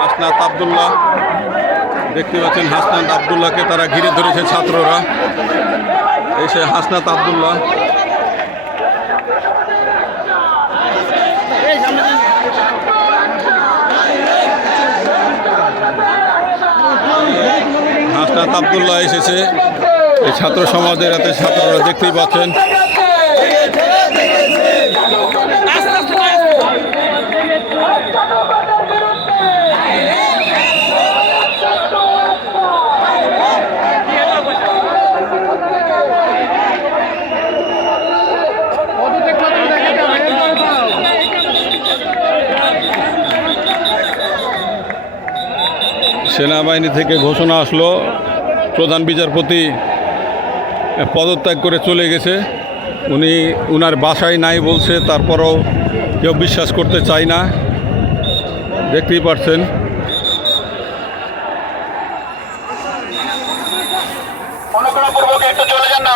হাসনাত আবদুল্লাহ। দেখতে পাচ্ছেন হাসনাত আবদুল্লাহকে তারা ঘিরে ধরেছে ছাত্ররা। এই সে হাসনাত আবদুল্লাহ। হাসনাত আবদুল্লাহ এসেছে। এই ছাত্র সমাজের হাতে ছাত্ররা দেখতেই পাচ্ছেন। সেনাবাহিনী থেকে ঘোষণা আসলো, প্রধান বিচারপতি পদত্যাগ করে চলে গেছে। উনি, উনার বাসায় নাই বলছে, তারপরও কেউ বিশ্বাস করতে চায় না। দেখতেই অনুগ্রহপূর্বক একটু চলে যান না।